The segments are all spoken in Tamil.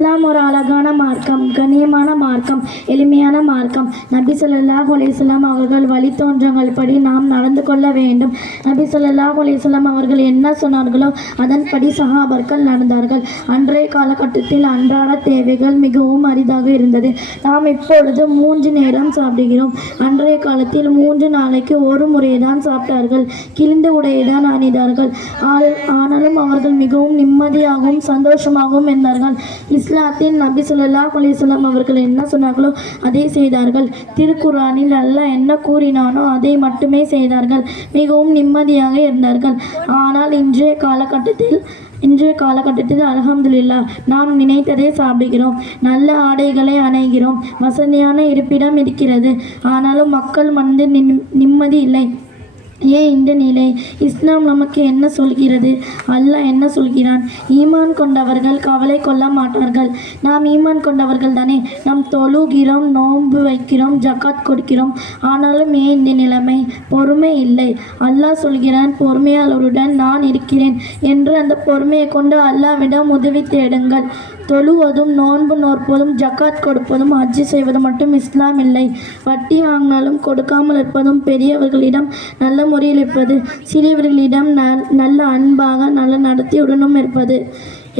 இஸ்லாம் ஒரு அழகான மார்க்கம், கண்ணியமான மார்க்கம், எளிமையான மார்க்கம். நபி ஸல்லல்லாஹு அலைஹி வஸல்லம் அவர்கள் வழித்தோன்றல்கள் படி நாம் நடந்து கொள்ள வேண்டும். நபி ஸல்லல்லாஹு அலைஹி வஸல்லம் அவர்கள் என்ன சொன்னார்களோ அதன்படி சஹாபாக்கள் நடந்தார்கள். அன்றைய காலகட்டத்தில் அன்றாட தேவைகள் மிகவும் அரிதாக இருந்தது. நாம் இப்பொழுது 3 நேரம் சாப்பிடுகிறோம். அன்றைய காலத்தில் 3 நாளைக்கு ஒரு முறைதான் சாப்பிட்டார்கள். கிழிந்த உடையைதான் அணிந்தார்கள். ஆனாலும் அவர்கள் மிகவும் நிம்மதியாகவும் சந்தோஷமாகவும் இருந்தார்கள். இஸ்லாத்தில் நபி ஸல்லல்லாஹு அலைஹி வஸல்லம் அவர்கள் என்ன சொன்னார்களோ அதை செய்தார்கள். திருக்குர்ஆனில் அல்லாஹ் என்ன கூறினானோ அதை மட்டுமே செய்தார்கள். மிகவும் நிம்மதியாக இருந்தார்கள். ஆனால் இன்றைய காலகட்டத்தில் அல்ஹம்துலில்லாஹ் நாம் நினைத்ததை சாப்பிடுகிறோம், நல்ல ஆடைகளை அணிகிறோம், வசதியான இருப்பிடம் இருக்கிறது. ஆனாலும் மக்கள் மனதில் நிம்மதி இல்லை. ஏன் இந்த நிலை? இஸ்லாம் நமக்கு என்ன சொல்கிறது? அல்லாஹ் என்ன சொல்கிறான்? ஈமான் கொண்டவர்கள் கவலை கொள்ள மாட்டார்கள். நாம் ஈமான் கொண்டவர்கள் தானே. நாம் தொழுகிறோம், நோன்பு வைக்கிறோம், ஜக்காத் கொடுக்கிறோம். ஆனாலும் ஏன் இந்த நிலைமை? பொறுமை இல்லை. அல்லாஹ் சொல்கிறான், பொறுமையாளருடன் நான் இருக்கிறேன் என்று. அந்த பொறுமையை கொண்டு அல்லாஹ்விடம் உதவி தேடுங்கள். தொழுவதும், நோன்பு நோற்பதும், ஜக்காத் கொடுப்பதும், ஹஜ்ஜு செய்வதும் மட்டும் இஸ்லாம் இல்லை. வட்டி வாங்கினாலும் கொடுக்காமல் இருப்பதும், பெரியவர்களிடம் நல்ல முறையில் இருப்பது, சிறியவர்களிடம் நல்ல அன்பாக நல்ல நடத்தியுடனும் இருப்பது,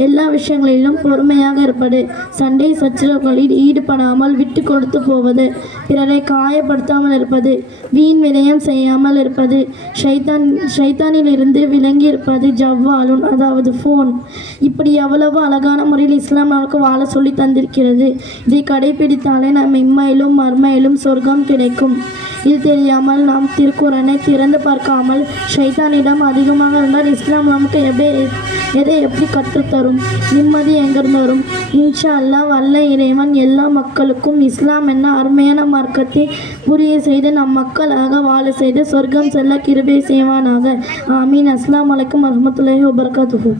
எல்லா விஷயங்களிலும் பொறுமையாக இருப்பது, சண்டை சச்சரவுகளில் ஈடுபடாமல் விட்டு கொடுத்து போவது, பிறரை காயப்படுத்தாமல் இருப்பது, வீண் விரயம் செய்யாமல் இருப்பது, ஷைத்தானிலிருந்து விலங்கி இருப்பது, ஜவ்வாலுன் அதாவது ஃபோன். இப்படி எவ்வளவு அழகான முறையில் இஸ்லாம் நமக்கு வாழ சொல்லி தந்திருக்கிறது. இதை கடைபிடித்தாலே நாம் இம்மையிலும் மறுமையிலும் சொர்க்கம் கிடைக்கும். இது தெரியாமல் நாம் திருக்குர்ஆனை திறந்து பார்க்காமல் ஷைத்தானிடம் அதிகமாக இருந்தால் இஸ்லாம் நமக்கு எதை எப்படி கற்றுத்தரும்? நிம்மதி எங்கிருந்து வரும்? இன்ஷா அல்லாஹ் வல்ல இறைவன் எல்லா மக்களுக்கும் இஸ்லாம் என்ன அருமையான மார்க்கத்தை புரிய செய்து நம் மக்களாக வாழ செய்து சொர்க்கம் செல்ல கிருபை செய்வானாக. ஆமீன். அஸ்ஸலாமு அலைக்கும் வரஹ்மத்துல்லாஹி வபரகாத்துஹு.